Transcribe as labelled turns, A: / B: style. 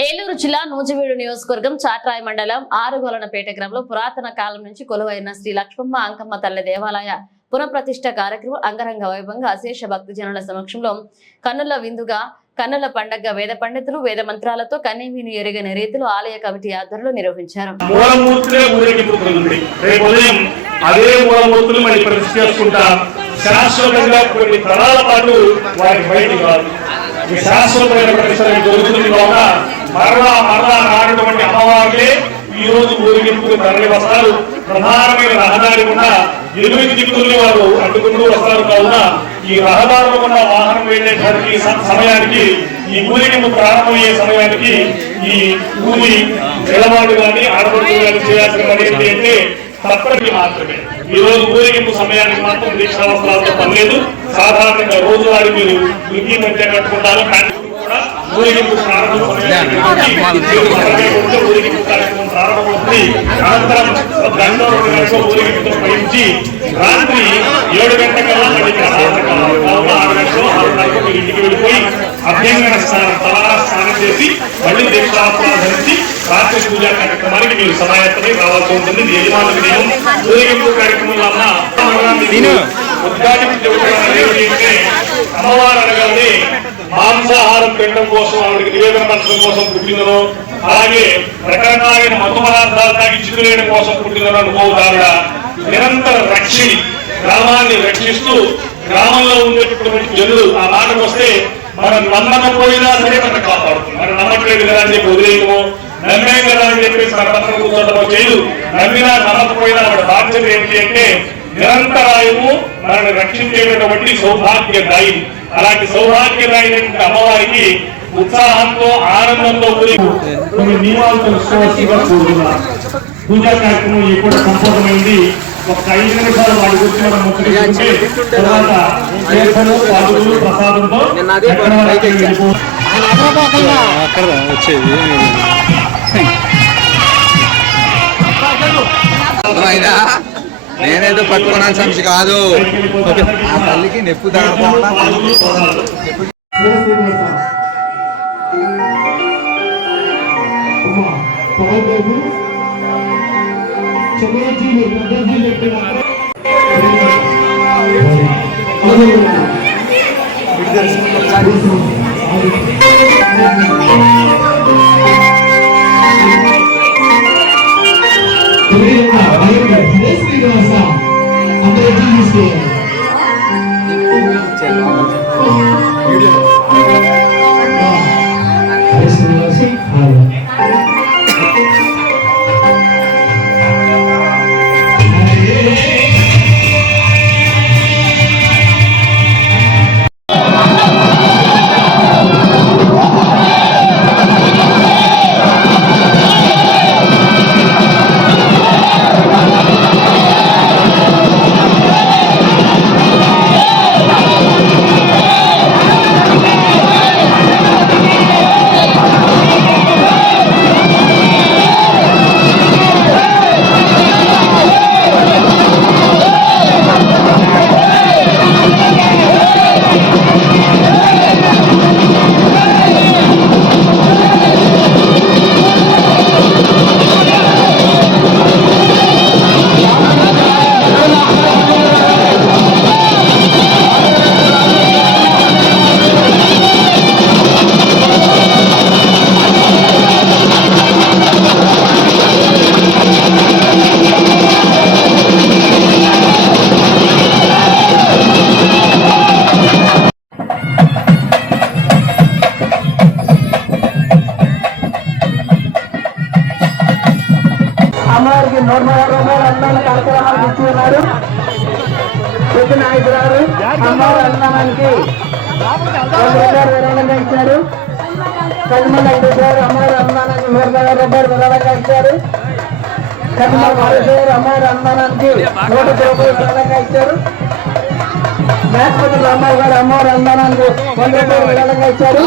A: ఏలూరు జిల్లా నూజివీడు నియోజకవర్గం చాట్రాయి మండలం ఆరుగోలనపేట గ్రామంలో పురాతన కాలం నుంచి కొలువైన శ్రీ లక్ష్మమ్మ అంకమ్మ తల్లి దేవాలయ పునఃప్రతిష్ట కార్యక్రమం అంగరంగ వైభవంగా అశేష భక్తి జనుల సమక్షంలో కన్నుల విందుగా కన్నుల పండగ వేద పండితులు వేద మంత్రాలతో కన్నీవిని ఎరుగని రీతిలో ఆలయ కమిటీ ఆధ్వర్యంలో నిర్వహించారు.
B: అదే మూలమూర్తులు మరి ప్రతిష్ఠ చేసుకుంటా శాశ్వతంగా కొన్ని తరాల పాటు వారికి బయటికి కాదు ఈ శాశ్వతమైన ప్రతిష్ట జరుగుతుంది కావున మరలా మరలా రానటువంటి అమ్మవారులే ఈ రోజు ఊరేగింపుకు తరలి వస్తారు. ప్రధానమైన రహదారి ఉన్న ఎనిమిది దిక్కుల్ని వారు అడ్డుకుంటూ వస్తారు. కావున ఈ రహదారులు ఉన్న వాహనం వెళ్ళేటువంటి సమయానికి ఈ ఊరేగింపు ప్రారంభమయ్యే సమయానికి ఈ ఊరి నిలవాడు కానీ ఆడపడుతులు కానీ చేయాల్సిన పని ఏంటి అంటే తప్పటికి మాత్రమే. ఈ రోజు ఊరేగింపు సమయానికి మాత్రం దీక్ష వస్త్రాలతో పని లేదు. సాధారణంగా రోజువారీ మీరు లుంగీ మధ్య కట్టుకుంటారు. ప్యాంటు ఊరేగింపు ప్రారంభ ఊరేగింపు కార్యక్రమం ప్రారంభమవుతుంది అనంతరం గంటలో గంటల ఊరేగింపుతో పయించి రాత్రి ఏడు గంటకల్లా మళ్ళీ కావున ఆరు గంటలు ఆరున్నరకు మీరు ఇంటికి వెళ్ళిపోయి అభ్యంగన స్నానం తలారా స్నానం చేసి మళ్ళీ దీక్షావస్త్రాలు ధరించి రాత్రి పూజా కార్యక్రమానికి మీరు సమాయత్తమై రావాల్సి ఉంటుంది ఇది యజమానుల నియమం ఊరేగింపు కార్యక్రమం వల్ల ఉద్ఘాటించి అమ్మవారు అనగానే మాంసాహారం తినడం కోసం ఆవిడకి నివేదన పరచడం కోసం పుట్టినను అలాగే రకరకాలైన మత్తు పదార్థాలు తాగి చిక్కులేయడం కోసం పుట్టినను అనుకోవుతావిడ నిరంతర రక్షిణి గ్రామాన్ని రక్షిస్తూ గ్రామంలో ఉండేటటువంటి జనులు ఆ మాటకు వస్తే మనం నమ్మకపోయినా సరే మనం కాపాడుతుంది. మనం నమ్మట్లేదు కదా అని చెప్పి వదిలేయము నమ్మేం కదా అని చెప్పేసి మన పక్కన కూర్చోటమో చేయదు. నమ్మినా నమ్మకపోయినా మన బాధ్యత ఏంటి అంటే నిరంతరాయము మనల్ని రక్షించేటటువంటి సౌభాగ్య దాయిని అలాంటి సౌభాగ్యదాయినటువంటి అమ్మవారికి ఉత్సాహంతో ఆనందంతో కొన్ని నియమాలు తెలుసుకోవాల్సిందిగా కోరుతున్నాను పూజా కార్యక్రమం ఎప్పుడు సంపూర్ణమైంది. ఒక ఐదు నిమిషాలు వాటి గురించి మనం ముచ్చటించుకుంటే తర్వాత తీర్థము పాదులు ప్రసాదంతో
C: అక్కడ వచ్చేది.
D: నేనేదో పట్టుకున్నాను సమస్య కాదు. ఆ తల్లికి నెప్పు తగలకుండా తల్లికి చూడాలి.
E: అమ్మవారికి నూట రూపాయలు అన్నదాన కార్యక్రమాలు ఇచ్చి ఉన్నారు పెద్ద నాయకురాలు అమ్మవారి రెండు రూపాయలు విరాళంగా ఇచ్చారు కదిమల వెంకటేశ్వర అమ్మవారి అన్నదానానికి నూట యాభై రూపాయలు విరాళంగా ఇచ్చారు కదిమల గారు అమ్మవారి అన్నదానానికి నూట రూపాయలు విరాళంగా ఇచ్చారు మేకపోతుల అమ్మాయి గారు అమ్మవారి అన్నదానానికి వంద రూపాయలు విరాళంగా ఇచ్చారు